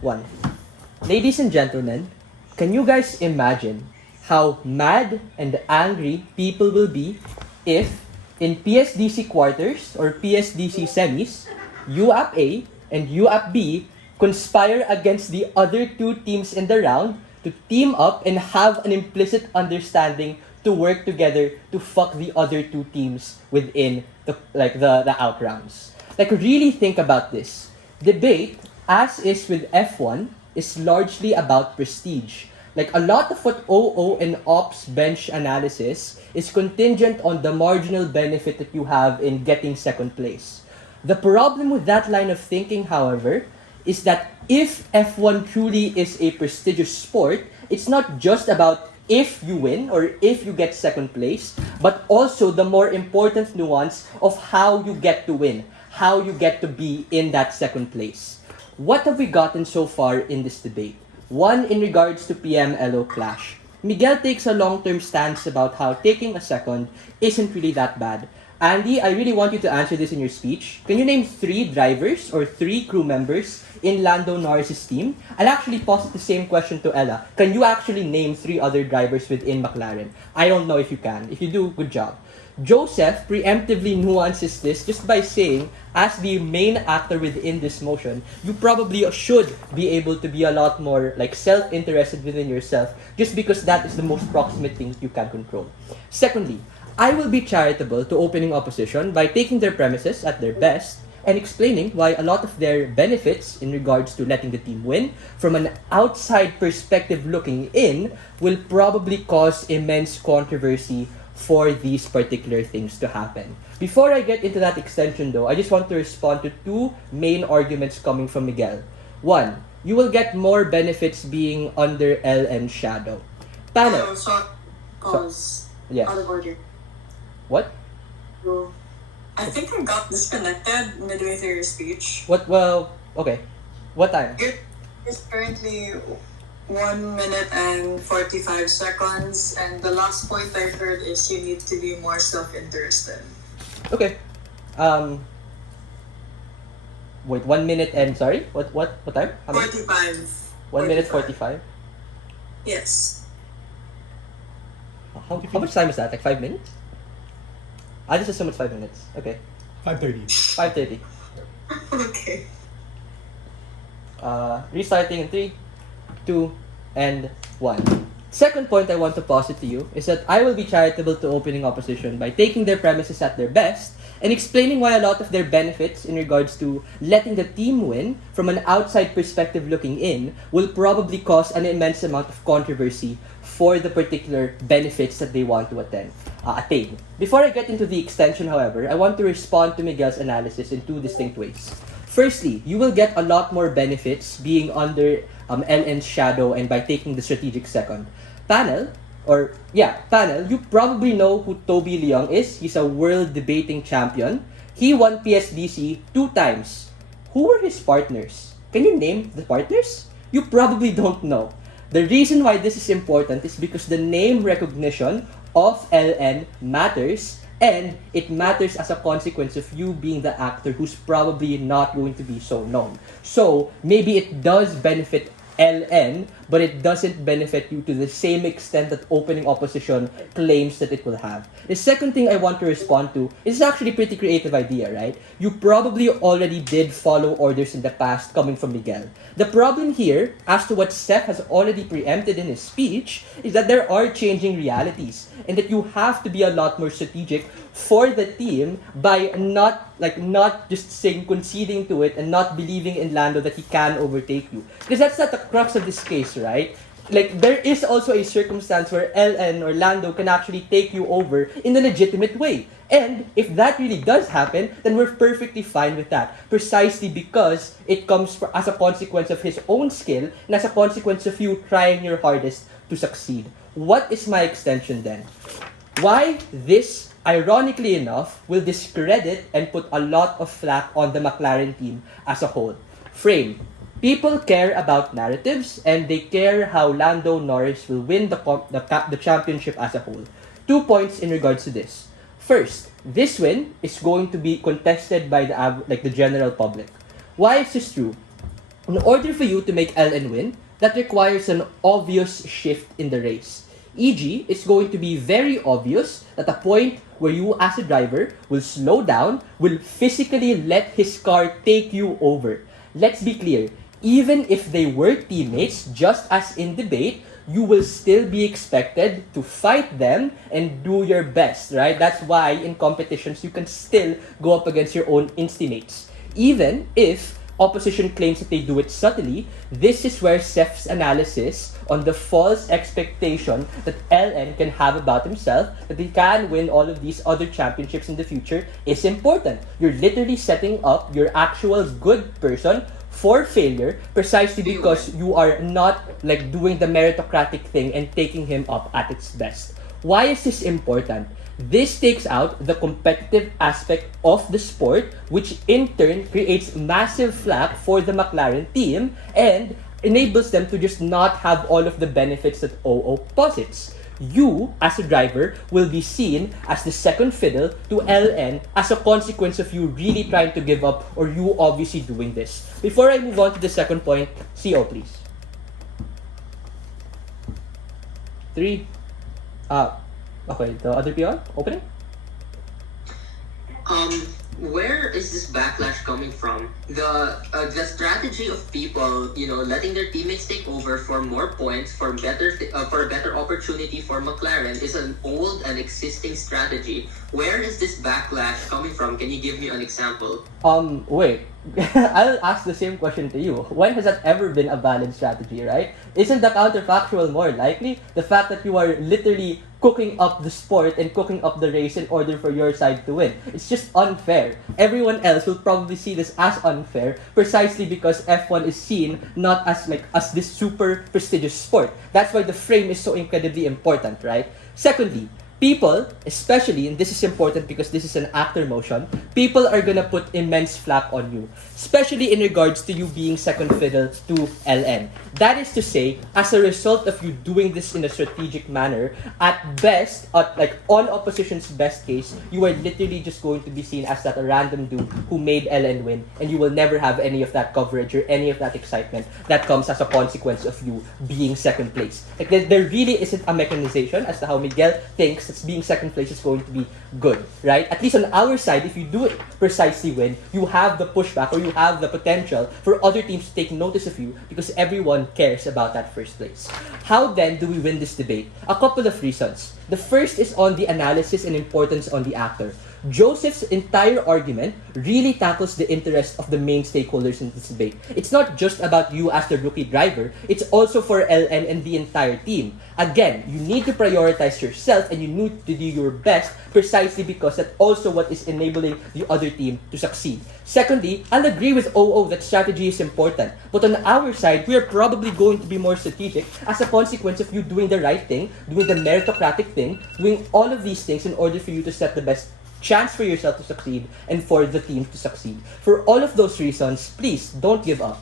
1. Ladies and gentlemen, can you guys imagine how mad and angry people will be if in PSDC quarters or PSDC semis, UAP-A and UAP-B conspire against the other two teams in the round to team up and have an implicit understanding to work together to fuck the other two teams within the out rounds. Like, really think about this. Debate, as is with F1, is largely about prestige. Like, a lot of what OO and Ops bench analysis is contingent on the marginal benefit that you have in getting second place. The problem with that line of thinking, however, is that if F1 truly is a prestigious sport, it's not just about if you win or if you get second place, but also the more important nuance of how you get to win, how you get to be in that second place. What have we gotten so far in this debate? One, in regards to PM-LO clash. Miguel takes a long-term stance about how taking a second isn't really that bad. Andy, I really want you to answer this in your speech. Can you name 3 drivers or 3 crew members in Lando Norris' team? I'll actually posit the same question to Ella. Can you actually name 3 other drivers within McLaren? I don't know if you can. If you do, good job. Joseph preemptively nuances this just by saying, as the main actor within this motion, you probably should be able to be a lot more self-interested within yourself just because that is the most proximate things you can control. Secondly, I will be charitable to opening opposition by taking their premises at their best and explaining why a lot of their benefits in regards to letting the team win from an outside perspective looking in will probably cause immense controversy for these particular things to happen. Before I get into that extension though, I just want to respond to 2 main arguments coming from Miguel. 1, you will get more benefits being under LN shadow. Panel. Yes. Out of order. What? So, I think I got disconnected midway through your speech. What? Well, okay. What time? It's currently 1 minute and 45 seconds, and the last point I heard is you need to be more self-interested. Okay. Wait, 1 minute and sorry? What time? How many? 45. 1 minute 45? Yes. How much time is that? Like 5 minutes? I just assume it's 5 minutes. Okay. 5:30. 5:30. Okay. Restarting in 3, 2, and 1. Second point I want to posit to you is that I will be charitable to opening opposition by taking their premises at their best and explaining why a lot of their benefits in regards to letting the team win from an outside perspective looking in will probably cause an immense amount of controversy for the particular benefits that they want to attain. Before I get into the extension, however, I want to respond to Miguel's analysis in 2 distinct ways. Firstly, you will get a lot more benefits being under LN's shadow and by taking the strategic second. Panel, you probably know who Toby Leong is. He's a world debating champion. He won PSDC 2 times. Who were his partners? Can you name the partners? You probably don't know. The reason why this is important is because the name recognition of LN matters, and it matters as a consequence of you being the actor who's probably not going to be so known. So, maybe it does benefit LN, but it doesn't benefit you to the same extent that opening opposition claims that it will have. The second thing I want to respond to is actually a pretty creative idea, right? You probably already did follow orders in the past coming from Miguel. The problem here, as to what Seth has already preempted in his speech, is that there are changing realities and that you have to be a lot more strategic for the team by not just conceding to it and not believing in Lando that he can overtake you. Because that's not the crux of this case, right? Like, there is also a circumstance where LN or Lando can actually take you over in a legitimate way. And if that really does happen, then we're perfectly fine with that. Precisely because it comes as a consequence of his own skill and as a consequence of you trying your hardest to succeed. What is my extension then? Why this, ironically enough, will discredit and put a lot of flack on the McLaren team as a whole. Frame. People care about narratives and they care how Lando Norris will win the championship as a whole. 2 points in regards to this. First, this win is going to be contested by the general public. Why is this true? In order for you to make LN win, that requires an obvious shift in the race. E.g., it's going to be very obvious at a point where you as a driver will slow down, will physically let his car take you over. Let's be clear, even if they were teammates, just as in debate, you will still be expected to fight them and do your best, right? That's why in competitions you can still go up against your own instimates. Even if opposition claims that they do it subtly, this is where Seth's analysis on the false expectation that LN can have about himself, that he can win all of these other championships in the future, is important. You're literally setting up your actual good person for failure precisely because you are not like doing the meritocratic thing and taking him up at its best. Why is this important? This takes out the competitive aspect of the sport, which in turn creates massive flack for the McLaren team and enables them to just not have all of the benefits that OO posits. You, as a driver, will be seen as the second fiddle to LN as a consequence of you really trying to give up or you obviously doing this. Before I move on to the second point, CO please. 3. Okay, the other PR, opening? Where is this backlash coming from? The strategy of people, letting their teammates take over for more points, for a better opportunity for McLaren is an old and existing strategy. Where is this backlash coming from? Can you give me an example? Wait. I'll ask the same question to you. When has that ever been a valid strategy, right? Isn't the counterfactual more likely? The fact that you are literally cooking up the sport and cooking up the race in order for your side to win. It's just unfair. Everyone else will probably see this as unfair precisely because F1 is seen not as as this super prestigious sport. That's why the frame is so incredibly important, right? Secondly, people, especially, and this is important because this is an actor motion, people are gonna put immense flak on you, especially in regards to you being second fiddle to LN. That is to say, as a result of you doing this in a strategic manner, at best, on opposition's best case, you are literally just going to be seen as that random dude who made LN win, and you will never have any of that coverage or any of that excitement that comes as a consequence of you being second place. There really isn't a mechanization as to how Miguel thinks that being second place is going to be good, right? At least on our side, if you do it precisely win, you have the pushback or you have the potential for other teams to take notice of you because everyone cares about that first place. How then do we win this debate? A couple of reasons. The first is on the analysis and importance on the actor. Joseph's entire argument really tackles the interest of the main stakeholders in this debate. It's not just about you as the rookie driver, it's also for LN and the entire team. Again, you need to prioritize yourself and you need to do your best precisely because that's also what is enabling the other team to succeed. Secondly, I'll agree with OO that strategy is important. But on our side, we are probably going to be more strategic as a consequence of you doing the right thing, doing the meritocratic thing, doing all of these things in order for you to set the best chance for yourself to succeed and for the team to succeed. For all of those reasons, please don't give up.